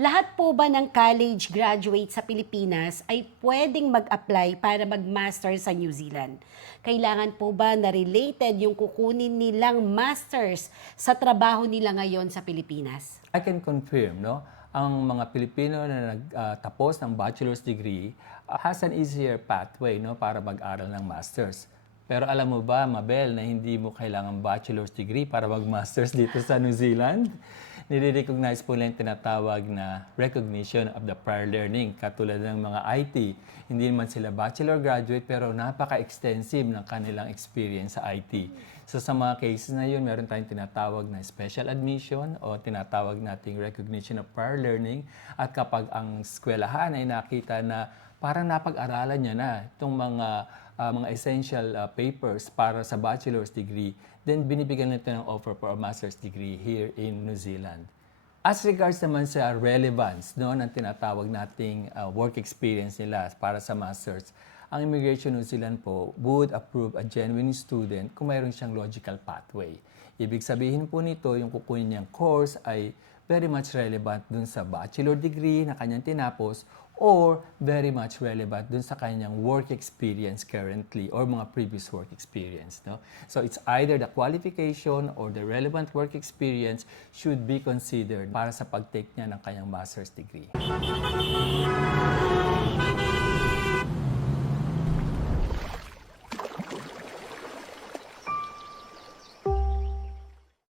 Lahat po ba ng college graduate sa Pilipinas ay pwedeng mag-apply para mag-master sa New Zealand? Kailangan po ba na related yung kukunin nilang masters sa trabaho nila ngayon sa Pilipinas? I can confirm, no? Ang mga Pilipino na nagtapos ng bachelor's degree has an easier pathway, no, para mag-aral ng masters. Pero alam mo ba, Mabel, na hindi mo kailangan bachelor's degree para mag-masters dito sa New Zealand? Nire-recognize po nila yung tinatawag na recognition of the prior learning, katulad ng mga IT. Hindi naman sila bachelor graduate pero napaka-extensive ng kanilang experience sa IT. So sa mga cases na yun, meron tayong tinatawag na special admission o tinatawag nating recognition of prior learning. At kapag ang eskwelahan ay nakita na parang napag-aralan niya na itong mga essential papers para sa bachelor's degree, then binibigyan nito ng offer for a master's degree here in New Zealand. As regards naman sa relevance, no, ng tinatawag nating work experience nila para sa masters, ang Immigration New Zealand po would approve a genuine student kung mayroon siyang logical pathway. Ibig sabihin po nito, yung kukunin niyang course ay very much relevant dun sa bachelor degree na kanyang tinapos or very much relevant dun sa kanyang work experience currently or mga previous work experience. No? So it's either the qualification or the relevant work experience should be considered para sa pag-take niya ng kanyang master's degree.